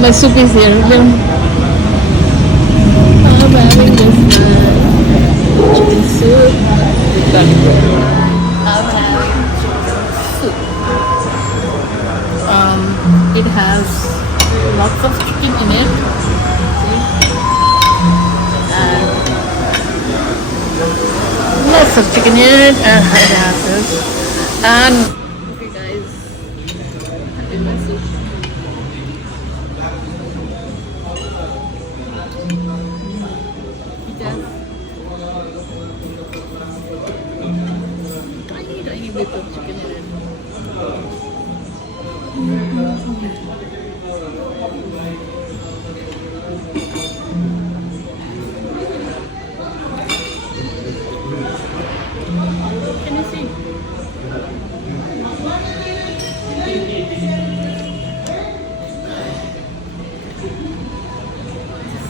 My soup is here. I'm having this chicken soup with garlic bread. I'm having chicken soup. It has lots of chicken in it. See? And lots of chicken in it. And it has this. And okay, guys, having my soup. It has tiny bit of chicken in it. Can you see?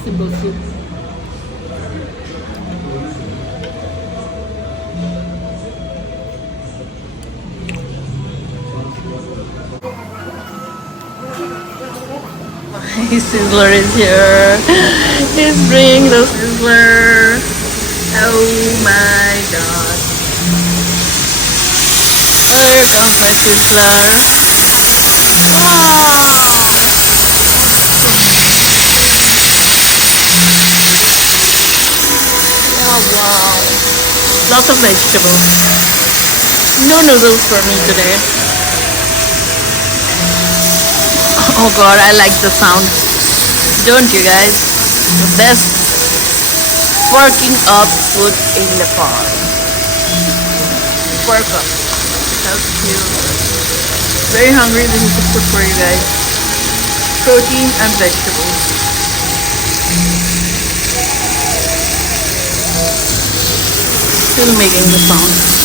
Simple soup. My sizzler is here. He's bringing the sizzler. Oh my god. Here comes my sizzler. Oh! Oh wow. Lots of vegetables. No noodles for me today. Oh god, I like the sound. Don't you guys? The best forking up food in Nepal. Fork up. That's cute. Very hungry. This is the food for you guys. Protein and vegetables. Still making the sound.